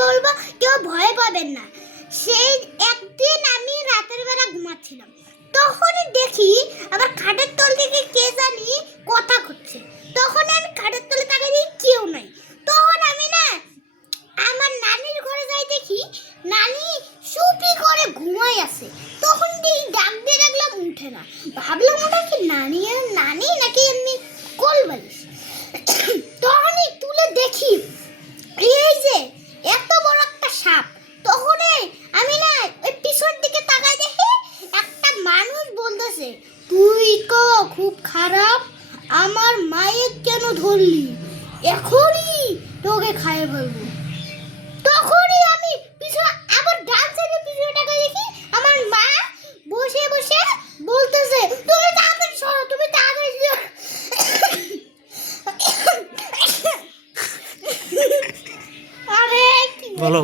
বলবো কেউ ভয় পাবেন না। সেই একদিন আমি রাতের বেলা ঘুমাচ্ছিলাম, তখনই দেখি আমার খাটের তল থেকে কে জানি কথা করছে। তখন আমি খাটের তলে তাকাই দেখি কেউ নাই। তখন আমি না আমার নানির ঘরে যাই, দেখি নানি চুপি করে ঘুমাই আছে। তখন দেখি ডাক দিয়ে ডাকলাম উঠে না। ভাবলাম ওটা কি নানি নাকি এমনি কোলবালিশ। তখনই তুলে দেখি এই যে এত বড় একটা সাপ। তখন আমি না ওই পিছন দিকে তাকাই দেখি একটা মানুষ বলতেছে, তুই তো খুব খারাপ, আমার মায়ের কেন ধরলি, এখনই তোকে খাইয়ে ফেলবো। তখনই আমি পিছনে আবার ডান সাইডে পিছনে তাকাই দেখি আমার মা বসে বসে বলতেছে, তুমি তাড়াতাড়ি সরো, তুমি তাড়াতাড়ি সরো। আরে বলো